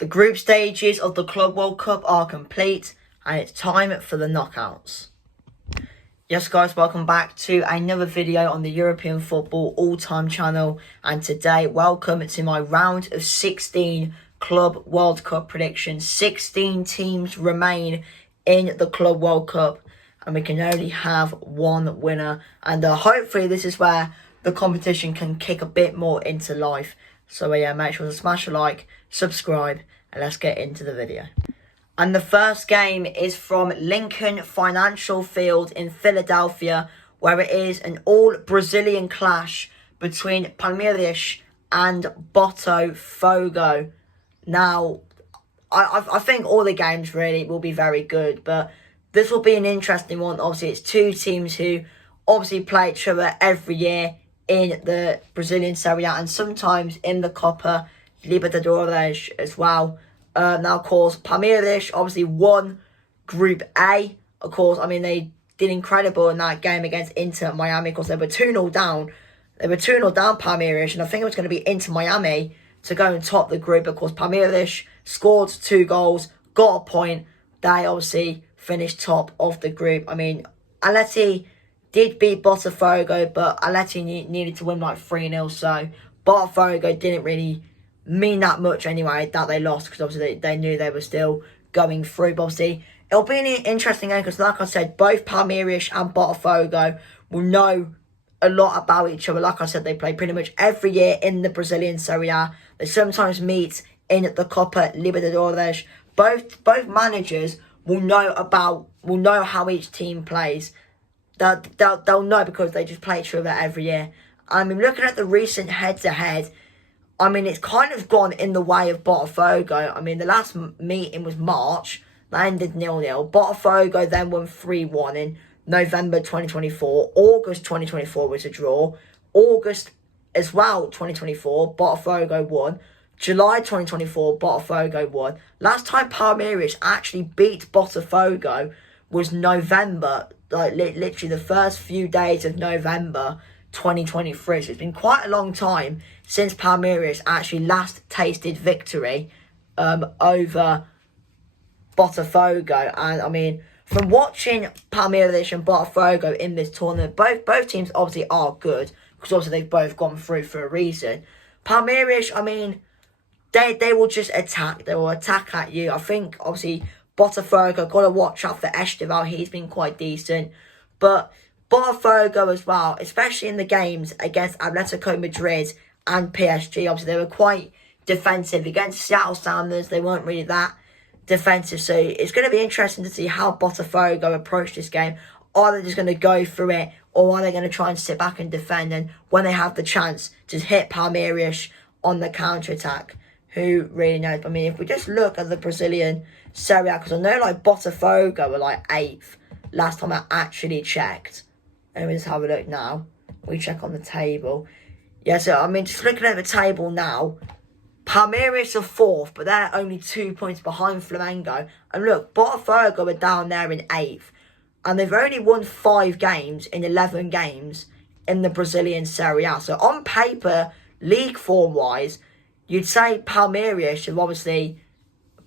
The group stages of the Club World Cup are complete and it's time for the knockouts. Yes guys, welcome back to another video on the European Football All-Time channel, and today welcome to my round of 16 Club World Cup predictions. 16 teams remain in the Club World Cup and we can only have one winner, and hopefully this is where the competition can kick a bit more into life. So yeah, make sure to smash a like, subscribe, and let's get into the video. And the first game is from Lincoln Financial Field in Philadelphia, where it is an all-Brazilian clash between Palmeiras and Botafogo. Now, I think all the games really will be very good, but this will be an interesting one. Obviously, it's two teams who obviously play each other every year in the Brazilian Serie A and sometimes in the Copa Libertadores as well. Now, of course, Palmeiras obviously won Group A. Of course, I mean, they did incredible in that game against Inter Miami because they were 2-0 down. They were 2-0 down, Palmeiras, and I think it was going to be Inter Miami to go and top the group. Of course, Palmeiras scored 2 goals, got a point. They obviously finished top of the group. I mean, Atleti did beat Botafogo, but Atleti needed to win like 3-0, so Botafogo didn't really mean that much anyway that they lost, because obviously they knew they were still going through. But obviously, it'll be an interesting game because, like I said, both Palmeiras and Botafogo will know a lot about each other. Like I said, they play pretty much every year in the Brazilian Serie A. They sometimes meet in the Copa Libertadores. Both managers will know how each team plays. They'll know because they just play each other every year. I mean, looking at the recent head-to-head, I mean, it's kind of gone in the way of Botafogo. I mean, the last meeting was March. That ended 0-0. Botafogo then won 3-1 in November 2024. August 2024 was a draw. August as well, 2024, Botafogo won. July 2024, Botafogo won. Last time Palmeiras actually beat Botafogo was November, like literally the first few days of November 2023. So it's been quite a long time since Palmeiras actually last tasted victory over Botafogo. And I mean, from watching Palmeiras and Botafogo in this tournament, both teams obviously are good because obviously they've both gone through for a reason. Palmeiras, I mean, they will just attack. They will attack at you. I think obviously Botafogo, got to watch out for Esteval. He's been quite decent. But Botafogo as well, especially in the games against Atletico Madrid and PSG. Obviously, they were quite defensive. Against Seattle Sounders, they weren't really that defensive. So it's going to be interesting to see how Botafogo approach this game. Are they just going to go through it, or are they going to try and sit back and defend? And when they have the chance, just hit Palmeiras on the counter-attack. Who really knows? I mean, if we just look at the Brazilian Serie A, because I know like Botafogo were like 8th last time I actually checked. Let me just have a look now. We check on the table. Yeah, so I mean, just looking at the table now, Palmeiras are 4th, but they're only 2 points behind Flamengo. And look, Botafogo are down there in 8th. And they've only won 5 games in 11 games in the Brazilian Serie A. So on paper, league form-wise, you'd say Palmeiras should obviously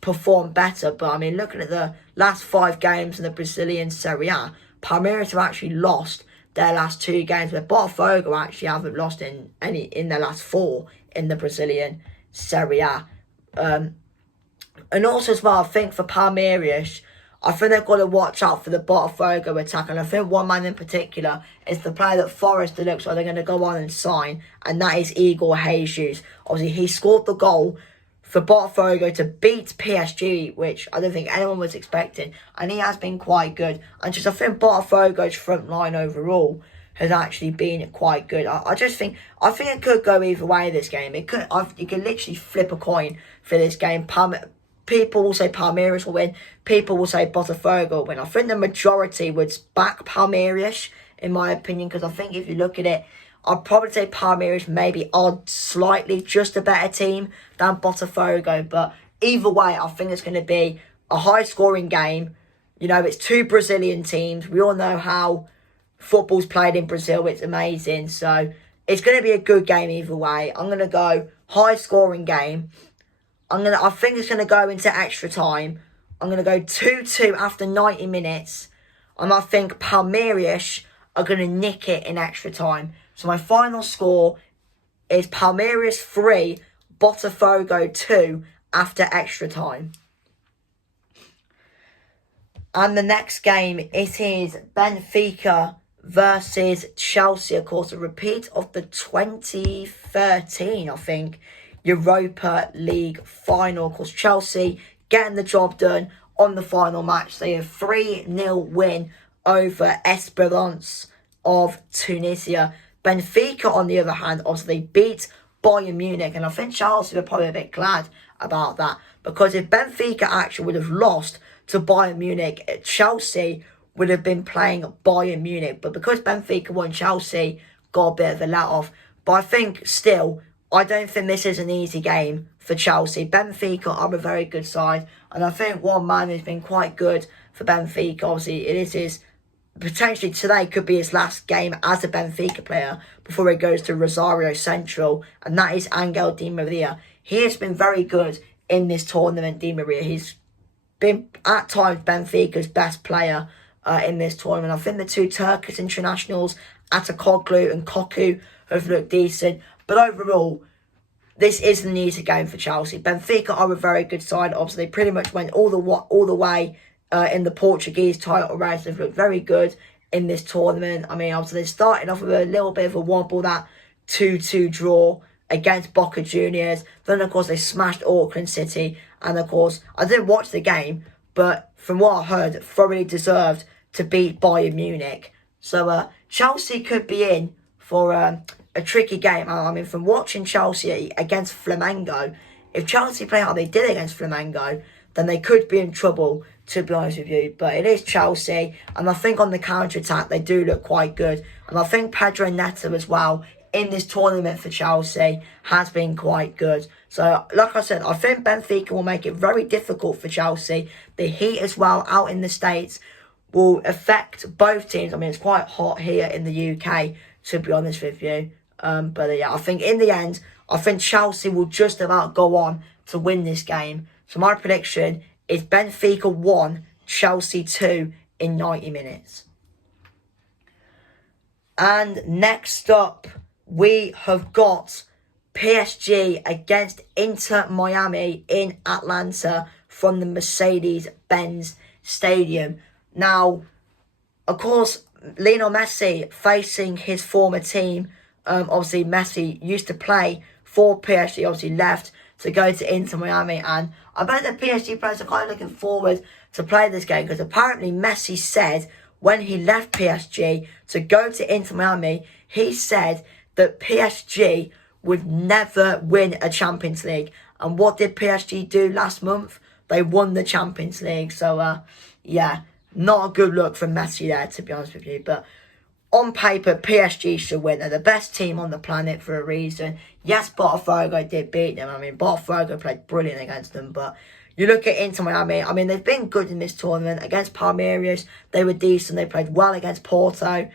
perform better. But I mean, looking at the last 5 games in the Brazilian Serie A, Palmeiras have actually lost their last 2 games, but Botafogo actually haven't lost in their last 4 in the Brazilian Serie A. And also as well, I think for Palmeiras, I think they've got to watch out for the Botafogo attack. And I think one man in particular is the player that Forest looks like they're going to go on and sign. And that is Igor Jesus. Obviously, he scored the goal for Botafogo to beat PSG, which I don't think anyone was expecting. And he has been quite good. And just I think Botafogo's front line overall has actually been quite good. I think it could go either way this game. You could literally flip a coin for this game. People will say Palmeiras will win. People will say Botafogo will win. I think the majority would back Palmeiras, in my opinion, because I think if you look at it, I'd probably say Palmeiras maybe are slightly just a better team than Botafogo. But either way, I think it's going to be a high-scoring game. You know, it's 2 Brazilian teams. We all know how football's played in Brazil. It's amazing. So it's going to be a good game either way. I'm going to go high-scoring game. I think it's gonna go into extra time. I'm gonna go 2-2 after 90 minutes. And I think Palmeiras are gonna nick it in extra time. So my final score is Palmeiras 3, Botafogo 2 after extra time. And the next game, it is Benfica versus Chelsea. Of course, a repeat of the 2013, I think, Europa League final. Of course, Chelsea getting the job done on the final match. They have 3-0 win over Esperance of Tunisia. Benfica, on the other hand, obviously beat Bayern Munich. And I think Chelsea were probably a bit glad about that. Because if Benfica actually would have lost to Bayern Munich, Chelsea would have been playing Bayern Munich. But because Benfica won, Chelsea got a bit of a let-off. But I think still, I don't think this is an easy game for Chelsea. Benfica are a very good side. And I think one man has been quite good for Benfica. Obviously, it is potentially today could be his last game as a Benfica player before he goes to Rosario Central. And that is Angel Di Maria. He has been very good in this tournament, Di Maria. He's been at times Benfica's best player in this tournament. I think the two Turkish internationals, Atakoglu and Koku, have looked decent. But overall, this is an easy game for Chelsea. Benfica are a very good side. Obviously, they pretty much went all the way in the Portuguese title race. They've looked very good in this tournament. I mean, obviously, they started off with a little bit of a wobble, that 2-2 draw against Boca Juniors. Then, of course, they smashed Auckland City. And, of course, I didn't watch the game, but from what I heard, thoroughly deserved to beat Bayern Munich. So, Chelsea could be in for a tricky game. I mean, from watching Chelsea against Flamengo, if Chelsea play how they did against Flamengo, then they could be in trouble, to be honest with you. But it is Chelsea, and I think on the counter-attack, they do look quite good. And I think Pedro Neto as well, in this tournament for Chelsea, has been quite good. So, like I said, I think Benfica will make it very difficult for Chelsea. The heat as well out in the States will affect both teams. I mean, it's quite hot here in the UK, to be honest with you. But yeah, I think in the end, I think Chelsea will just about go on to win this game. So my prediction is Benfica 1, Chelsea 2 in 90 minutes. And next up, we have got PSG against Inter Miami in Atlanta from the Mercedes-Benz Stadium. Now, of course, Lionel Messi facing his former team. Obviously, Messi used to play for PSG, obviously left to go to Inter Miami. And I bet the PSG players are kind of looking forward to play this game, because apparently Messi said when he left PSG to go to Inter Miami, he said that PSG would never win a Champions League. And what did PSG do last month? They won the Champions League. So, yeah, not a good look from Messi there, to be honest with you. But on paper, PSG should win. They're the best team on the planet for a reason. Yes, Botafogo did beat them. I mean, Botafogo played brilliant against them. But you look at Inter Miami, I mean, they've been good in this tournament. Against Palmeiras, they were decent. They played well against Porto.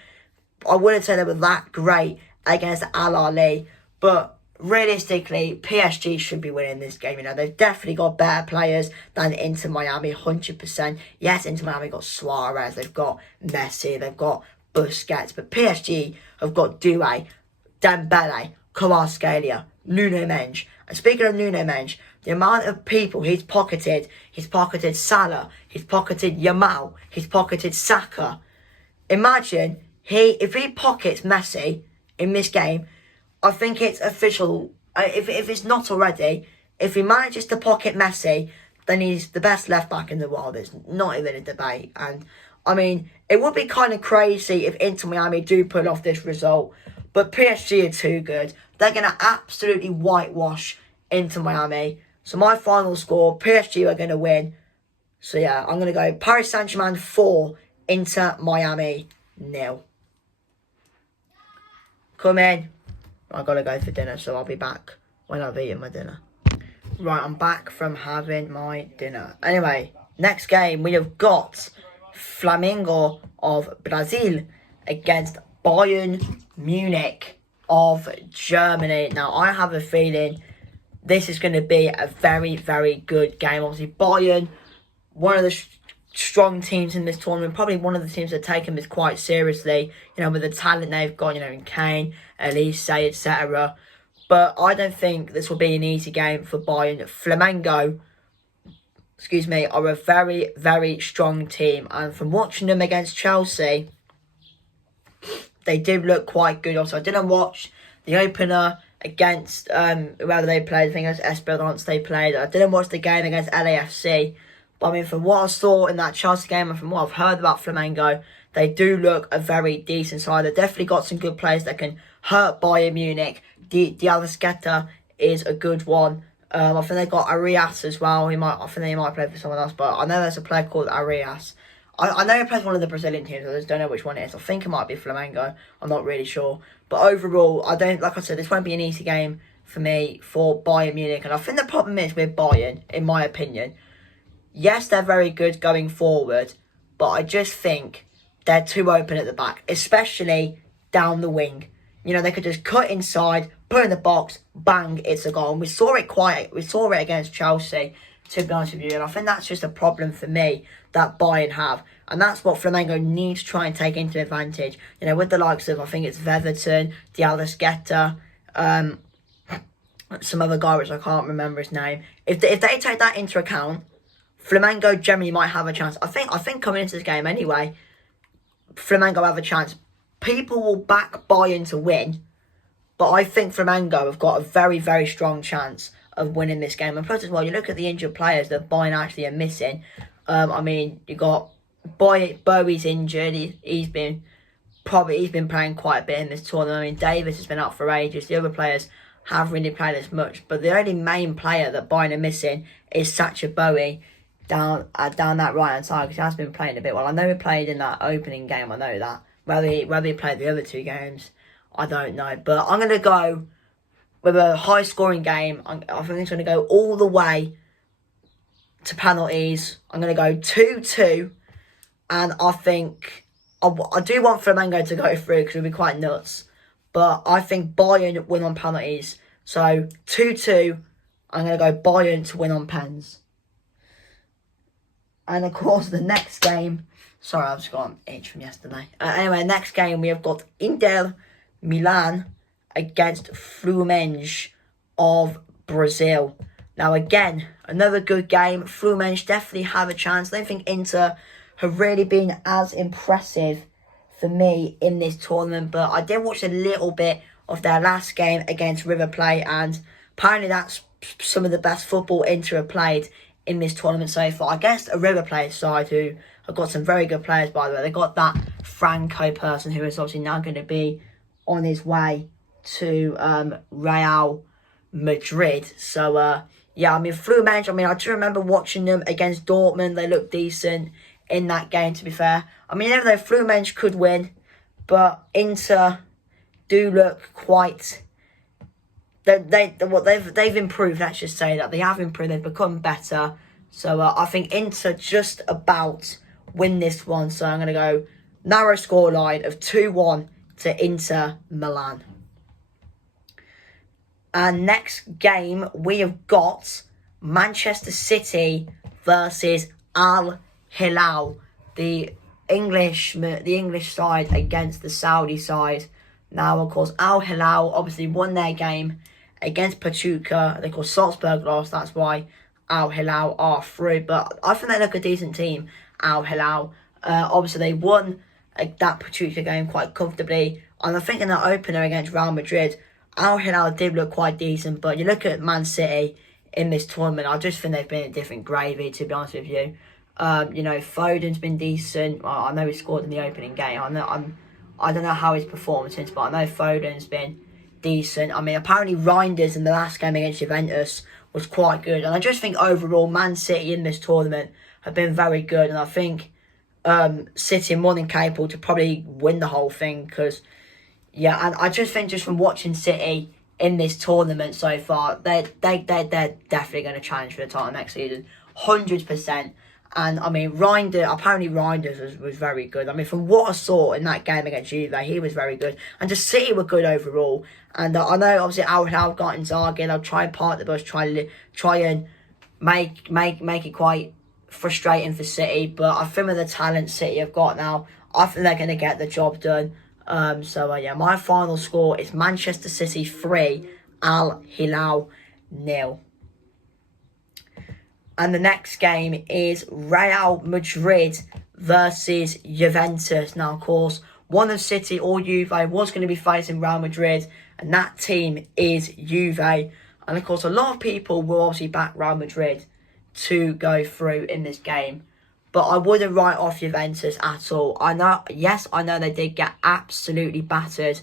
I wouldn't say they were that great against Al Ahly, but realistically, PSG should be winning this game. You know, they've definitely got better players than Inter Miami, 100%. Yes, Inter Miami got Suarez, they've got Messi, they've got Busquets, but PSG have got Doué, Dembele, Kvaratskhelia, Nuno Mendes. And speaking of Nuno Mendes, the amount of people he's pocketed Salah, he's pocketed Yamal, he's pocketed Saka. Imagine if he pockets Messi in this game, I think it's official. If it's not already, if he manages to pocket Messi, then he's the best left back in the world. It's not even a debate. And I mean, it would be kind of crazy if Inter Miami do pull off this result, but PSG are too good. They're going to absolutely whitewash Inter Miami. So my final score, PSG are going to win. So yeah, I'm going to go Paris Saint-Germain 4, Inter Miami 0. Come in. I've got to go for dinner, so I'll be back when I've eaten my dinner. Right, I'm back from having my dinner. Anyway, next game, we have got Flamengo of Brazil against Bayern Munich of Germany. Now, I have a feeling this is going to be a very, very good game. Obviously, Bayern, one of the strong teams in this tournament, probably one of the teams that take them this quite seriously, you know, with the talent they've got, you know, in Kane, Elise, etc. But I don't think this will be an easy game for Bayern. Flamengo, are a very, very strong team. And from watching them against Chelsea, they did look quite good. Also, I didn't watch the opener against whoever they played. I think it was Esperance they played. I didn't watch the game against LAFC. But I mean, from what I saw in that Chelsea game and from what I've heard about Flamengo, they do look a very decent side. They've definitely got some good players that can hurt Bayern Munich. Diallo is a good one. I think they've got Arias as well. I think they might play for someone else, but I know there's a player called Arias. I know he plays one of the Brazilian teams. I just don't know which one it is. I think it might be Flamengo. I'm not really sure. But overall, like I said, this won't be an easy game for me for Bayern Munich. And I think the problem is with Bayern, in my opinion, yes, they're very good going forward, but I just think they're too open at the back, especially down the wing. You know, they could just cut inside, put in the box, bang, it's a goal. And we saw it against Chelsea, to be honest with you. And I think that's just a problem for me that Bayern have. And that's what Flamengo needs to try and take into advantage. You know, with the likes of, I think it's Weverton, Diallo, some other guy which I can't remember his name. If they take that into account, Flamengo generally might have a chance. I think coming into this game anyway, Flamengo have a chance. People will back Bayern to win, but I think Flamengo have got a very, very strong chance of winning this game. And plus as well, you look at the injured players that Bayern actually are missing. I mean, you got Bowie's injured. He's been playing quite a bit in this tournament. I mean, Davis has been out for ages. The other players haven't really played as much. But the only main player that Bayern are missing is Sacha Bowie down that right hand side, because he has been playing a bit well. I know he played in that opening game. I know that. Whether he played the other two games, I don't know. But I'm going to go with a high scoring game. I think it's going to go all the way to penalties. I'm going to go 2-2. And I think I do want Flamengo to go through because it would be quite nuts. But I think Bayern win on penalties. So 2-2. I'm going to go Bayern to win on pens. And of course the next game. Sorry, I've just got an itch from yesterday. Anyway, next game we have got Inter Milan against Fluminense of Brazil. Now again, another good game. Fluminense definitely have a chance. I don't think Inter have really been as impressive for me in this tournament, but I did watch a little bit of their last game against River Plate, and apparently that's some of the best football Inter have played in this tournament so far against a River Plate side who have got some very good players, by the way. They got that Franco person who is obviously now going to be on his way to Real Madrid. So, yeah, I mean, Fluminense, I do remember watching them against Dortmund. They looked decent in that game, to be fair. I mean, even though Fluminense could win, but Inter do look quite... They've improved, let's just say that. They have improved, they've become better. So, I think Inter just about win this one. So, I'm going to go narrow scoreline of 2-1 to Inter Milan. And next game, we have got Manchester City versus Al Hilal, the English side against the Saudi side. Now, of course, Al Hilal obviously won their game against Pachuca. They call Salzburg lost. That's why Al Hilal are through. But I think they look a decent team, Al Hilal. Obviously, they won that Pachuca game quite comfortably. And I think in the opener against Real Madrid, Al Hilal did look quite decent. But you look at Man City in this tournament, I just think they've been a different gravy, to be honest with you. You know, Foden's been decent. Well, I know he scored in the opening game. I don't know how he's performed since, but I know Foden's been decent. I mean, apparently Reinders in the last game against Juventus was quite good. And I just think overall, Man City in this tournament have been very good. And I think City are more than capable to probably win the whole thing. Because, yeah, and I just think just from watching City in this tournament so far, they're definitely going to challenge for the title next season. 100%. And I mean, apparently Reinders was very good. I mean, from what I saw in that game against Juve, he was very good. And just City were good overall. And I know obviously Al Hilal got Inzaghi. They'll try and park the bus, try and make it quite frustrating for City. But I think with the talent City have got now, I think they're going to get the job done. Yeah, my final score is Manchester City 3, Al Hilal 0. And the next game is Real Madrid versus Juventus. Now, of course, one of City or Juve was going to be facing Real Madrid, and that team is Juve. And, of course, a lot of people will obviously back Real Madrid to go through in this game. But I wouldn't write off Juventus at all. I know they did get absolutely battered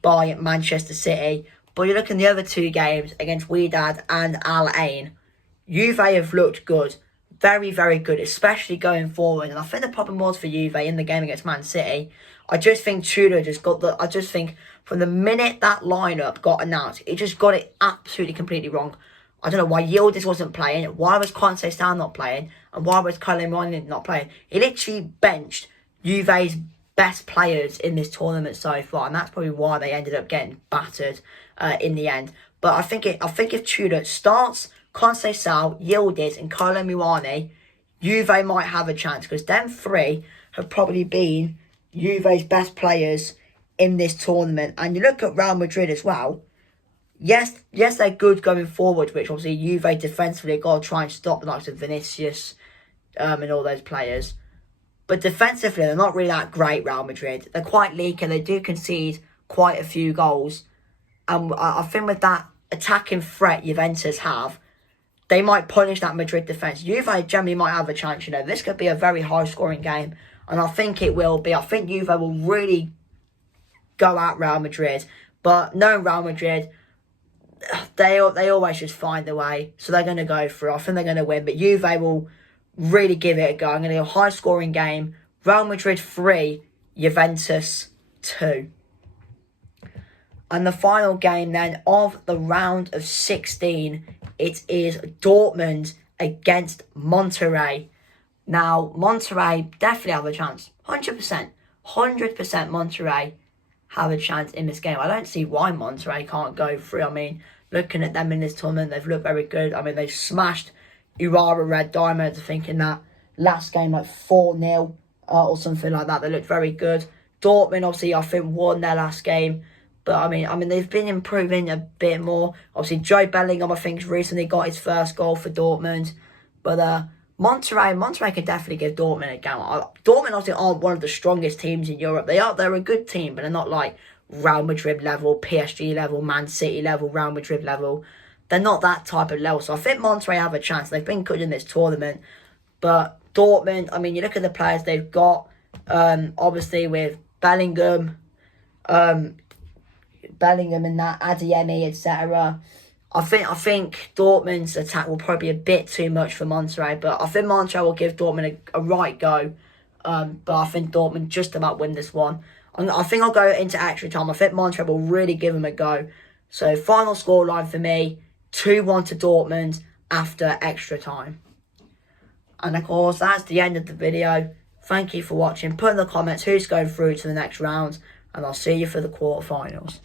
by Manchester City. But you look in the other two games against Wydad and Al Ain, Juve have looked good. Very, very good, especially going forward. And I think the problem was for Juve in the game against Man City, I just think Tudor I just think from the minute that lineup got announced, he just got it absolutely completely wrong. I don't know why Yildiz wasn't playing, why was Conceição not playing, and why was Koulibaly not playing. He literally benched Juve's best players in this tournament so far, and that's probably why they ended up getting battered in the end. But I think if Tudor starts Conceição, Yildiz and Koulibaly, Juve might have a chance, because them three have probably been Juve's best players in this tournament. And you look at Real Madrid as well. Yes, they're good going forward, which obviously Juve defensively got to try and stop the likes of Vinicius and all those players. But defensively, they're not really that great, Real Madrid. They're quite leaky. They do concede quite a few goals. And I think with that attacking threat Juventus have, they might punish that Madrid defence. Juve generally might have a chance, This could be a very high-scoring game. And I think it will be. I think Juve will really go at Real Madrid. But knowing Real Madrid, they always just find a way. So they're going to go through. I think they're going to win. But Juve will really give it a go. I'm going to do a high-scoring game. Real Madrid 3, Juventus 2. And the final game then of the round of 16, it is Dortmund against Monterrey. Now, Monterrey definitely have a chance. 100%. 100% Monterrey have a chance in this game. I don't see why Monterrey can't go through. I mean, looking at them in this tournament, they've looked very good. I mean, they've smashed Urawa Red Diamonds, I think, in that last game, like 4-0 or something like that. They looked very good. Dortmund, obviously, I think, won their last game. But, I mean, they've been improving a bit more. Obviously, Joe Bellingham, I think, recently got his first goal for Dortmund. But Monterrey can definitely give Dortmund a game. Dortmund, obviously, aren't one of the strongest teams in Europe. They're a good team, but they're not like Real Madrid level, PSG level, Man City level, Real Madrid level. They're not that type of level. So I think Monterrey have a chance. They've been good in this tournament. But Dortmund, I mean, you look at the players they've got, obviously, with Bellingham, and that, Adeyemi, etc. I think Dortmund's attack will probably be a bit too much for Monterrey, but I think Monterrey will give Dortmund a right go. But I think Dortmund just about win this one. I think I'll go into extra time. I think Monterrey will really give them a go. So final scoreline for me, 2-1 to Dortmund after extra time. And of course, that's the end of the video. Thank you for watching. Put in the comments who's going through to the next round, and I'll see you for the quarterfinals.